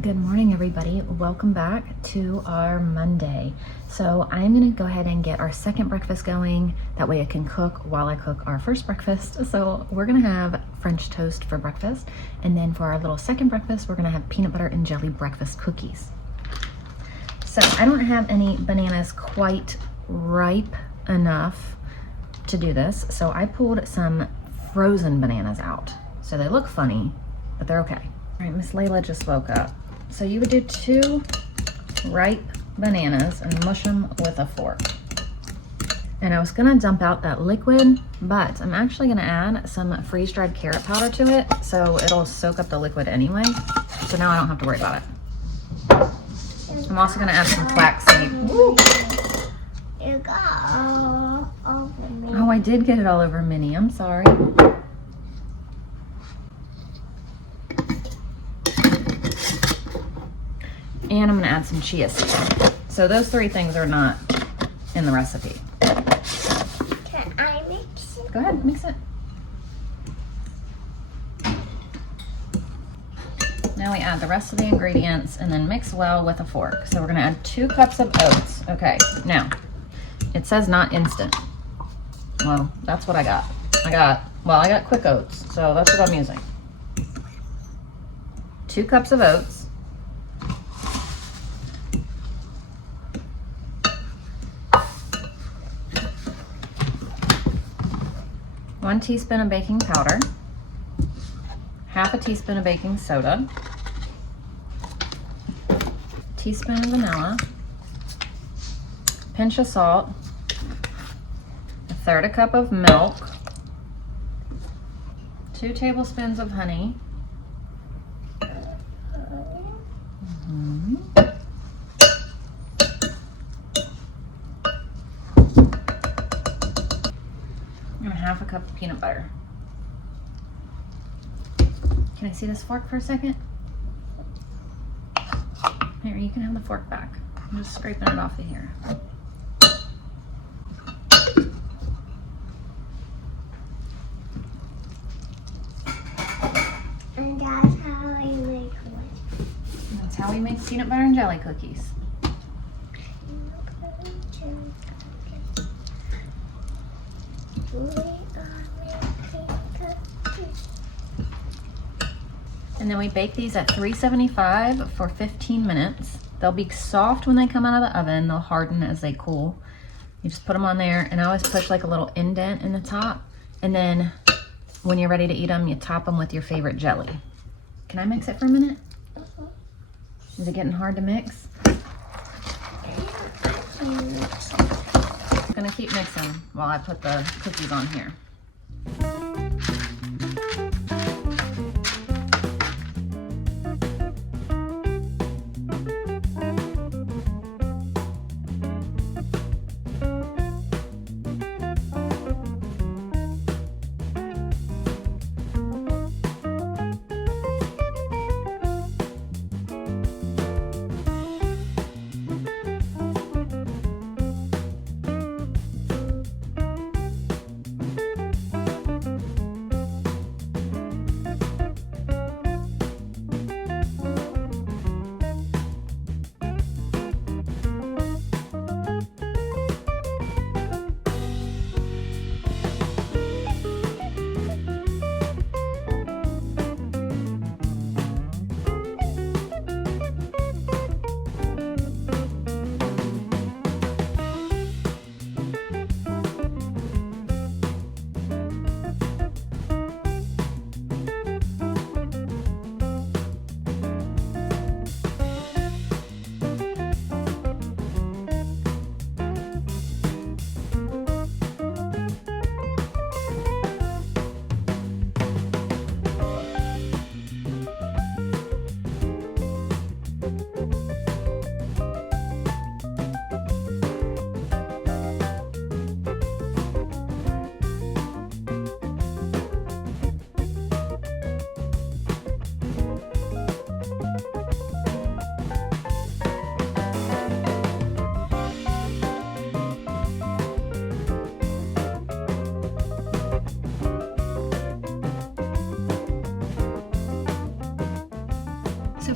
Good morning, everybody. Welcome back to our Monday. So I'm gonna go ahead and get our second breakfast going. That way I can cook while I cook our first breakfast. So we're gonna have French toast for breakfast. And then for our little second breakfast, we're gonna have peanut butter and jelly breakfast cookies. So I don't have any bananas quite ripe enough to do this. So I pulled some frozen bananas out. So they look funny, but they're okay. All right, Miss Layla just woke up. So you would do 2 ripe bananas and mush them with a fork. And I was gonna dump out that liquid, but I'm actually gonna add some freeze-dried carrot powder to it, so it'll soak up the liquid anyway. So now I don't have to worry about it. I'm also gonna add some flaxseed. Ooh. It got all over me. Oh, I did get it all over Minnie, I'm sorry. And I'm gonna add some chia seeds. So those 3 things are not in the recipe. Can I mix it? Go ahead, mix it. Now we add the rest of the ingredients and then mix well with a fork. So we're gonna add 2 cups of oats. Okay, now, it says not instant. Well, that's what I got. I got quick oats, so that's what I'm using. 2 cups of oats. 1 teaspoon of baking powder, 1/2 teaspoon of baking soda, teaspoon of vanilla, pinch of salt, 1/3 cup of milk, 2 tablespoons of honey, and 1/2 cup of peanut butter. Can I see this fork for a second? Here, you can have the fork back. I'm just scraping it off of here. And that's how I make one. That's how we make peanut butter and jelly cookies. We are making cookies. And then we bake these at 375 for 15 minutes. They'll be soft when they come out of the oven. They'll harden as they cool. You just put them on there, and I always push like a little indent in the top. And then when you're ready to eat them, you top them with your favorite jelly. Can I mix it for a minute? Is it getting hard to mix? I'm gonna keep mixing while I put the cookies on here.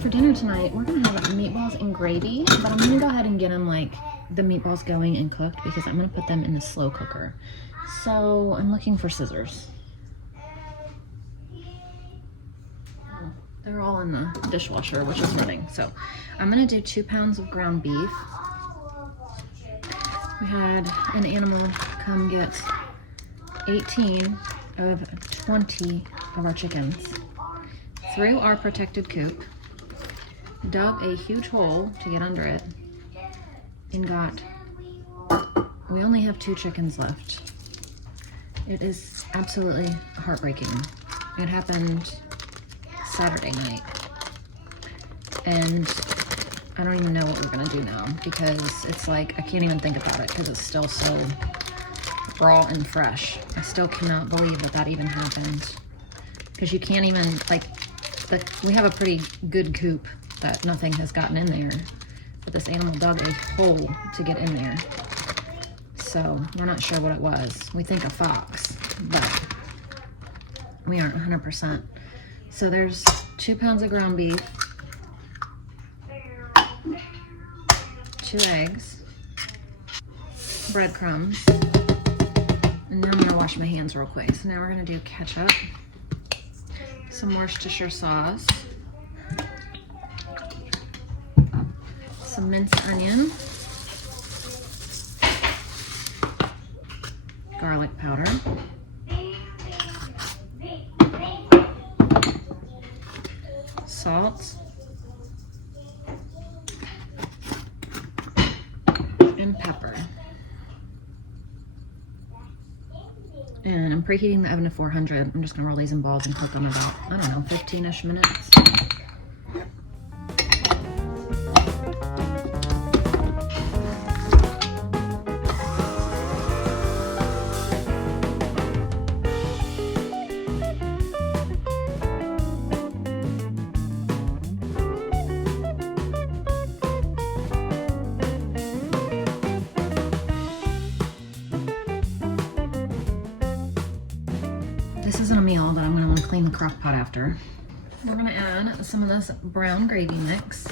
for dinner tonight, we're gonna have meatballs and gravy, but I'm gonna go ahead and get them like the meatballs going and cooked because I'm gonna put them in the slow cooker. So I'm looking for scissors. Oh, they're all in the dishwasher, which is running. So I'm gonna do 2 pounds of ground beef. We had an animal come get 18 of 20 of our chickens through our protected coop, dug a huge hole to get under it, and we only have 2 chickens left. It is absolutely heartbreaking. It happened Saturday night, and I don't even know what we're gonna do now because it's like I can't even think about it because it's still so raw and fresh. I still cannot believe that that even happened because you can't even we have a pretty good coop that nothing has gotten in there, but this animal dug a hole to get in there. So we're not sure what it was. We think a fox, but we aren't 100%. So there's 2 pounds of ground beef, 2 eggs, breadcrumbs, and now I'm gonna wash my hands real quick. So now we're gonna do ketchup, some Worcestershire sauce, some minced onion, garlic powder, salt, and pepper. And I'm preheating the oven to 400. I'm just gonna roll these in balls and cook them about, I don't know, 15-ish minutes. This isn't a meal, but I'm gonna want to clean the crock pot after. We're gonna add some of this brown gravy mix.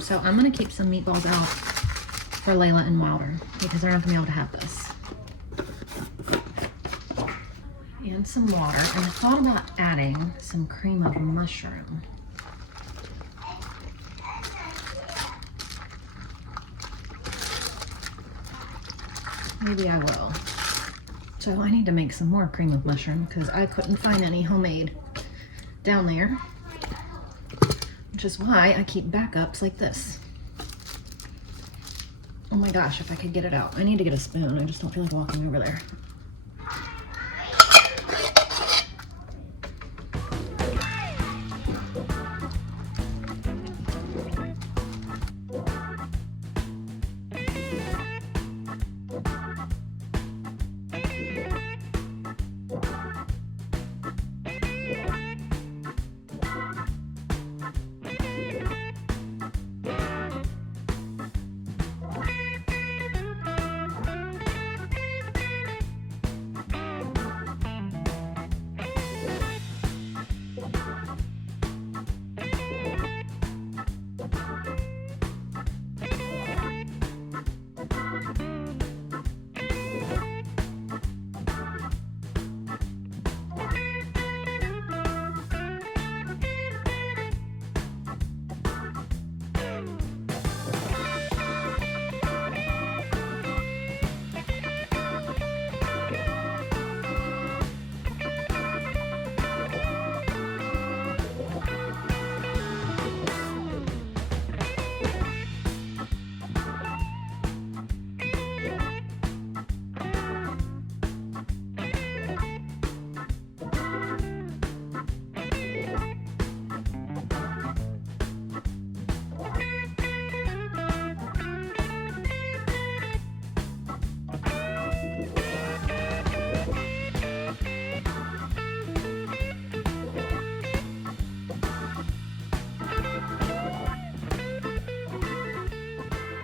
So I'm gonna keep some meatballs out for Layla and Wilder because they're not gonna be able to have this. And some water, and I thought about adding some cream of mushroom. Maybe I will. So I need to make some more cream of mushroom because I couldn't find any homemade down there, which is why I keep backups like this. Oh my gosh, if I could get it out. I need to get a spoon. I just don't feel like walking over there.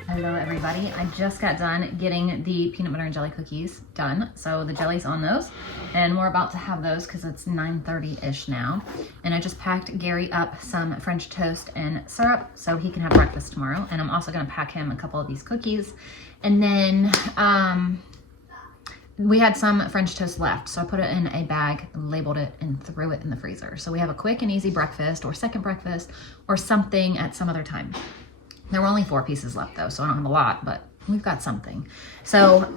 Hello everybody, I just got done getting the peanut butter and jelly cookies done. So the jelly's on those and we're about to have those because it's 9:30-ish now. And I just packed Gary up some French toast and syrup so he can have breakfast tomorrow. And I'm also gonna pack him a couple of these cookies. And then we had some French toast left, so I put it in a bag, labeled it, and threw it in the freezer. So we have a quick and easy breakfast or second breakfast or something at some other time. There were only 4 pieces left though, so I don't have a lot, but we've got something. So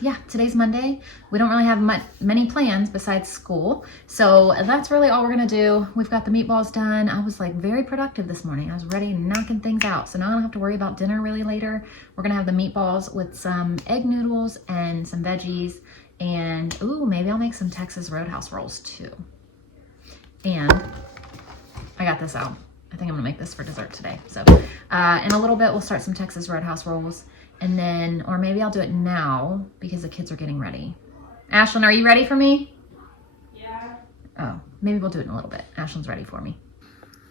yeah, today's Monday. We don't really have many plans besides school. So that's really all we're gonna do. We've got the meatballs done. I was like very productive this morning. I was ready knocking things out. So now I don't have to worry about dinner really later. We're gonna have the meatballs with some egg noodles and some veggies. And ooh, maybe I'll make some Texas Roadhouse rolls too. And I got this out. I think I'm gonna make this for dessert today. So in a little bit, we'll start some Texas Roadhouse rolls. And then, or maybe I'll do it now because the kids are getting ready. Ashlyn, are you ready for me? Yeah. Oh, maybe we'll do it in a little bit. Ashlyn's ready for me.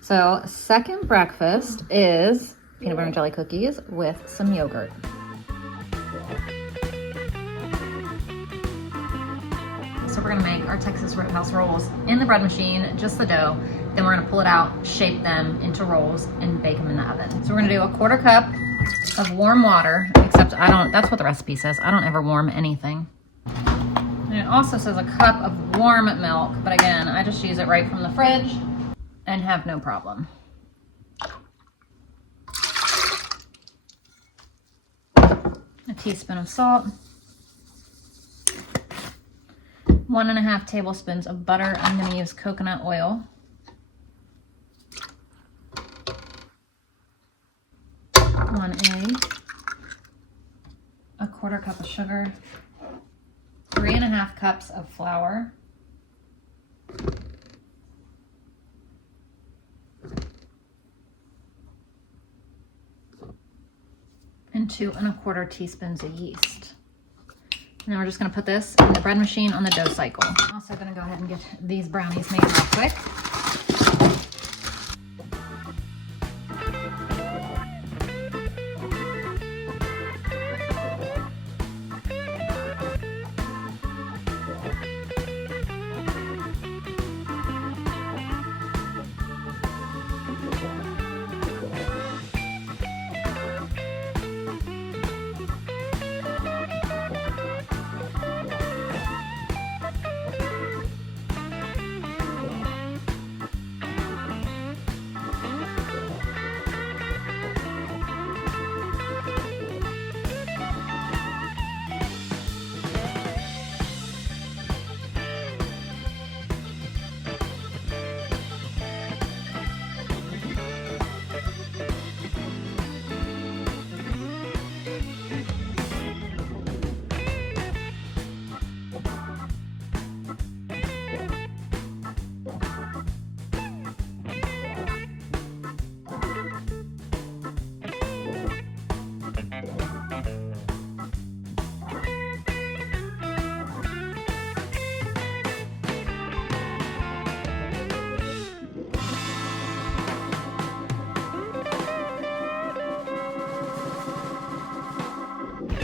So second breakfast is peanut butter and jelly cookies with some yogurt. So we're gonna make our Texas Roadhouse rolls in the bread machine, just the dough. Then we're gonna pull it out, shape them into rolls, and bake them in the oven. So we're gonna do a 1/4 cup of warm water, except that's what the recipe says. I don't ever warm anything. And it also says a cup of warm milk, but again, I just use it right from the fridge and have no problem. A teaspoon of salt. 1.5 tablespoons of butter. I'm going to use coconut oil. 1 egg. 1/4 cup of sugar. 3.5 cups of flour. And 2.25 teaspoons of yeast. And then we're just gonna put this in the bread machine on the dough cycle. I'm also gonna go ahead and get these brownies made real quick.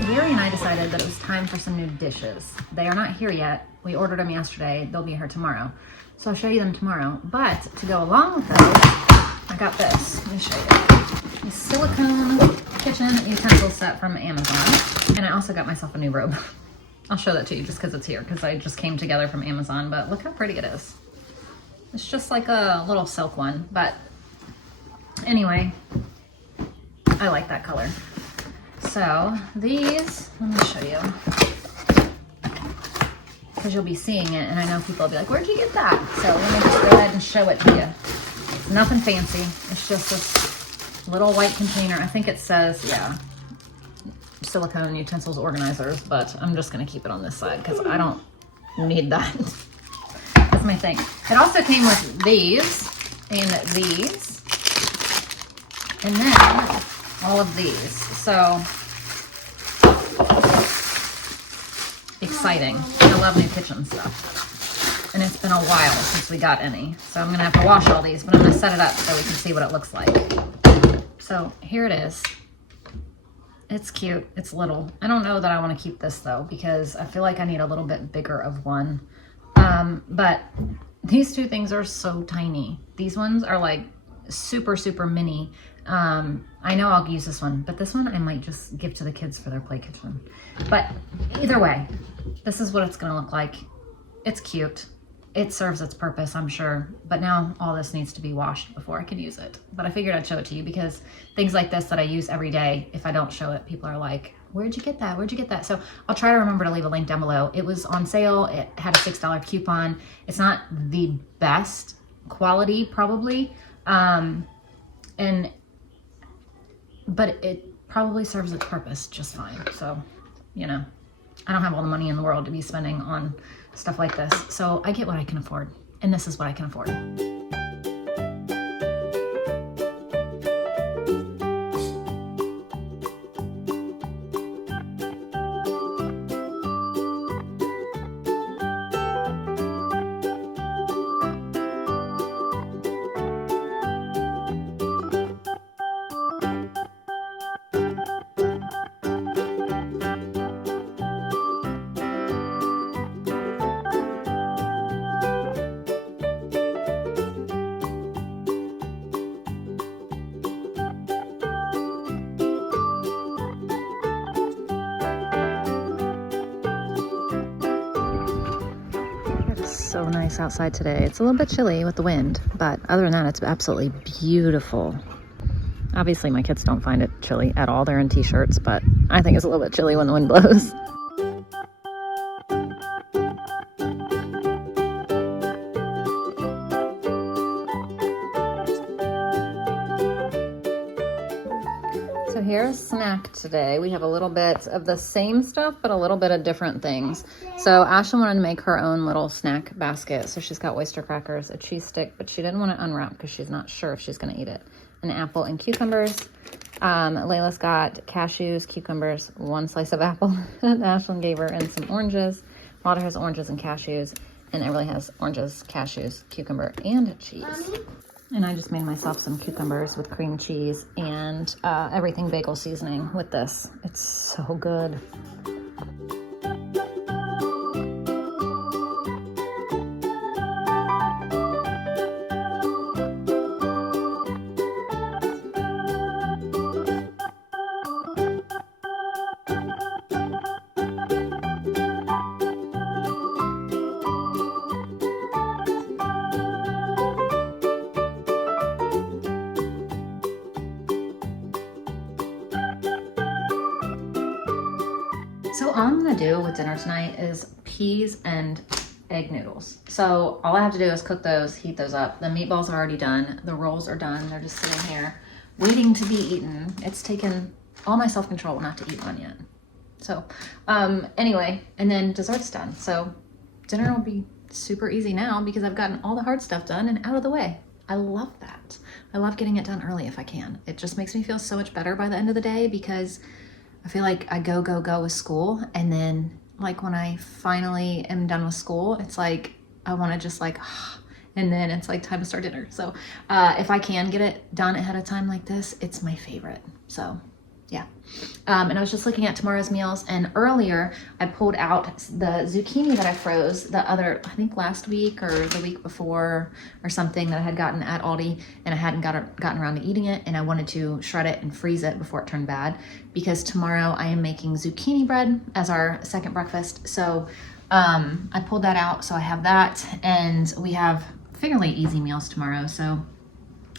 Gary and I decided that it was time for some new dishes. They are not here yet. We ordered them yesterday. They'll be here tomorrow. So I'll show you them tomorrow. But to go along with those, I got this. Let me show you. A silicone kitchen utensil set from Amazon. And I also got myself a new robe. I'll show that to you just because it's here, because I just came together from Amazon. But look how pretty it is. It's just like a little silk one. But anyway, I like that color. So these, let me show you, because you'll be seeing it and I know people will be like, where'd you get that? So let me just go ahead and show it to you. It's nothing fancy. It's just this little white container. I think it says, yeah, silicone utensils organizers, but I'm just going to keep it on this side because I don't need that. That's my thing. It also came with these and these and then all of these. So exciting. I love new kitchen stuff. And it's been a while since we got any. So I'm gonna have to wash all these, but I'm gonna set it up so we can see what it looks like. So here it is. It's cute. It's little. I don't know that I want to keep this though, because I feel like I need a little bit bigger of one. But these two things are so tiny. These ones are like super, super mini. I know I'll use this one, but this one I might just give to the kids for their play kitchen. But either way, this is what it's gonna look like. It's cute. It serves its purpose, I'm sure, but now all this needs to be washed before I can use it. But I figured I'd show it to you because things like this that I use every day, if I don't show it, people are like, where'd you get that? Where'd you get that? So I'll try to remember to leave a link down below. It was on sale. It had a $6 coupon. It's not the best quality probably, but it probably serves its purpose just fine. So, you know, I don't have all the money in the world to be spending on stuff like this. So I get what I can afford, and this is what I can afford. So nice outside today. It's a little bit chilly with the wind, but other than that, it's absolutely beautiful. Obviously, my kids don't find it chilly at all. They're in t-shirts, but I think it's a little bit chilly when the wind blows. So here's snack today. We have a little bit of the same stuff, but a little bit of different things. So Ashley wanted to make her own little snack basket. So she's got oyster crackers, a cheese stick, but she didn't want to unwrap because she's not sure if she's going to eat it. An apple and cucumbers. Layla's got cashews, cucumbers, one slice of apple that Ashlyn gave her, and some oranges. Lauder has oranges and cashews, and Everly has oranges, cashews, cucumber, and cheese. And I just made myself some cucumbers with cream cheese and everything bagel seasoning with this. It's so good. So all I'm gonna do with dinner tonight is peas and egg noodles. So all I have to do is cook those, heat those up. The meatballs are already done. The rolls are done. They're just sitting here waiting to be eaten. It's taken all my self-control not to eat one yet. So anyway, and then dessert's done. So dinner will be super easy now because I've gotten all the hard stuff done and out of the way. I love that. I love getting it done early if I can. It just makes me feel so much better by the end of the day because I feel like I go with school, and then like when I finally am done with school, it's like I want to just like, and then it's like time to start dinner. So if I can get it done ahead of time like this, it's my favorite. So yeah. And I was just looking at tomorrow's meals, and earlier I pulled out the zucchini that I froze the other, I think last week or the week before or something, that I had gotten at Aldi, and I hadn't gotten around to eating it, and I wanted to shred it and freeze it before it turned bad because tomorrow I am making zucchini bread as our second breakfast. So I pulled that out, so I have that, and we have fairly easy meals tomorrow, so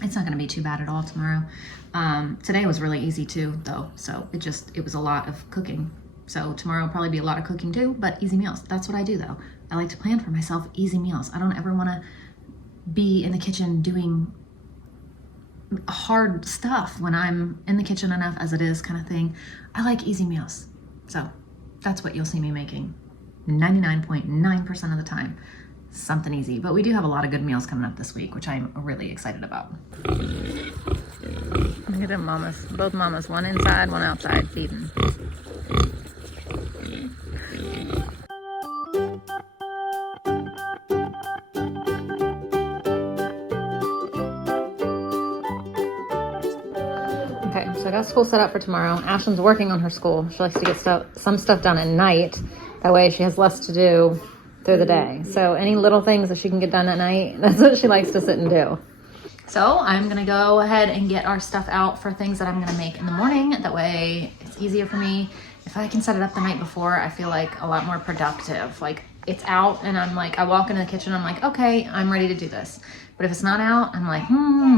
it's not going to be too bad at all tomorrow. Today was really easy too, though, so it was a lot of cooking. So tomorrow will probably be a lot of cooking too, but easy meals. That's what I do, though. I like to plan for myself easy meals. I don't ever want to be in the kitchen doing hard stuff when I'm in the kitchen enough as it is, kind of thing. I like easy meals. So that's what you'll see me making 99.9% of the time. Something easy. But we do have a lot of good meals coming up this week, which I'm really excited about. Look at them mamas. Both mamas, one inside, one outside, feeding. Okay, So I got school set up for tomorrow. Ashlyn's working on her school. She likes to get some stuff done at night. That way she has less to do through the day. So any little things that she can get done at night, that's what she likes to sit and do. So I'm gonna go ahead and get our stuff out for things that I'm gonna make in the morning. That way it's easier for me. If I can set it up the night before, I feel like a lot more productive. Like it's out and I'm like, I walk into the kitchen, I'm like, okay, I'm ready to do this. But if it's not out, I'm like,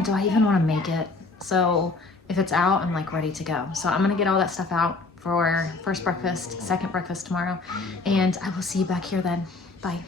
do I even wanna make it? So if it's out, I'm like ready to go. So I'm gonna get all that stuff out for first breakfast, second breakfast tomorrow. And I will see you back here then. Bye.